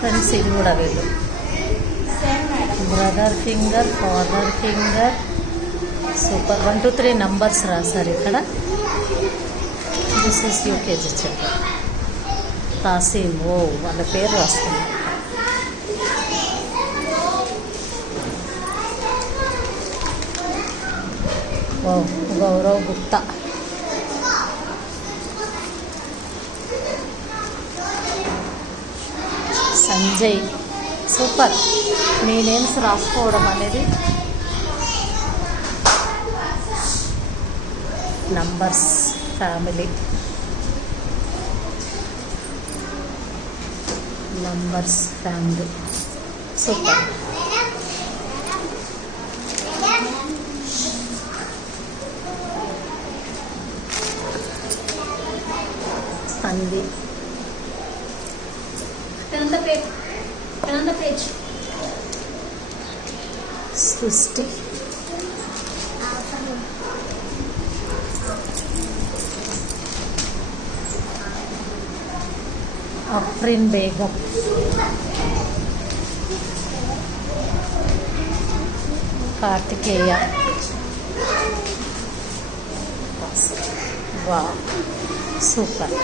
ఫ్రెండ్స్ ఇది కూడా వీళ్ళు brother finger, father finger. Super. 1 2 3 numbers రాశారు ఇక్కడ. This is UKG children. Tasim. ఓ వాళ్ళ పేరు రాస్తున్నారు. ఓ గౌరవ్ గుప్తా. సంజయ్. సూపర్. మీ నేమ్స్ రాసుకోవడం అనేది. Numbers family. Numbers family. Super. Sandhi. Srishti. అఫ్రిన్ బేగం. కార్తికేయ. వా సూపర్.